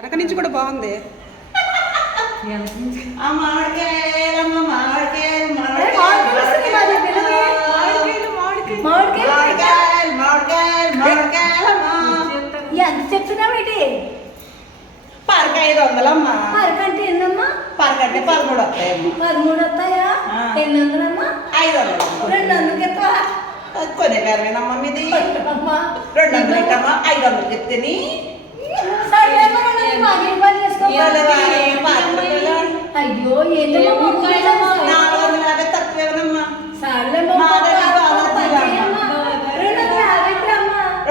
వెనక నుంచి కూడా బాగుంది. ఎంత చెప్తున్నావు ఏంటి? పరక 500 పరకంటే ఎన్నమ్మా? పరకంటే 13 వస్తాయమ్మా. 13 వస్తాయా? ఎన్ని వందలమ్మా? 500. 200 ఎత్తవా? కొనే పేరమేనమ్మా మీది. అమ్మా 200 ఏంటమ్మా? 500 చెప్తేని అయ్యో ఏంటమ్మా 450 తక్కువేనమ్మా.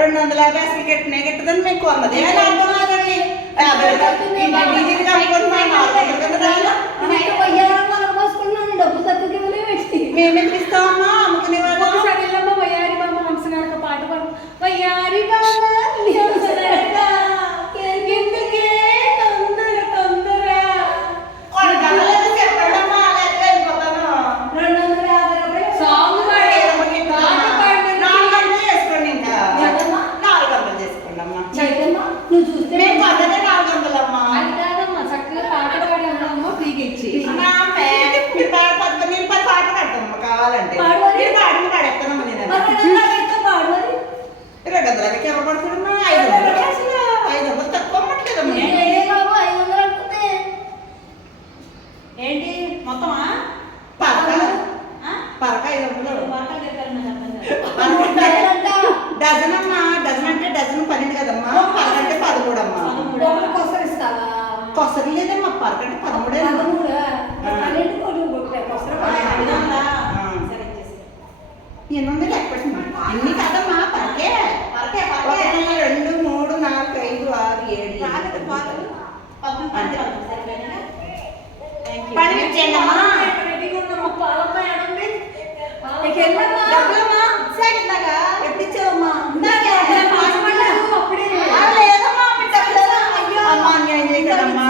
250 అసలు గిట్టనే గిట్టదని మీకు కొన్నది అనుకున్నాదండి. 50 డబ్బు తక్కువ మేమే ఇస్తామమ్మా అమ్ముకునే వాళ్ళు. పాట పాడు వయ్యారి బాబా నువ్వు చూస్తే మేము పడ్డదే 400 అమ్మా. అది కాదమ్మా చక్కగా పాట పాడమ్మా ఫ్రీగా ఇచ్చి మీరు పాట కడతామ్మా కావాలంటే. మీరు పాడిన పాడేస్తానమ్మా నేను. 200 ఎవరు పడుతున్నా 500 తక్కువ అమ్మట్లేదమ్మా. ఏంటి మొత్తమా? పరక 500 డజన్ అమ్మా. డజన్ అంటే డజన్ 12 కదమ్మా. పరక అంటే 13 అమ్మా. కొసరి లేదమ్మా. పరక అంటే 13. ఎన్ని లెక్క పెట్టమ్మా. ఎన్ని కదమ్మా పరకే. 1 2 3 4 5 6 7 పండించండి అమ్మా. ఎప్పుడు ఇచ్చావమ్మా? అమ్మా అన్యాయం చేయకడమ్మా.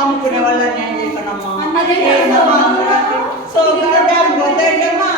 అమ్ముకునే వాళ్ళు అన్యాయం చేయకడమ్మా. సోగా పోతాయంటమ్మా.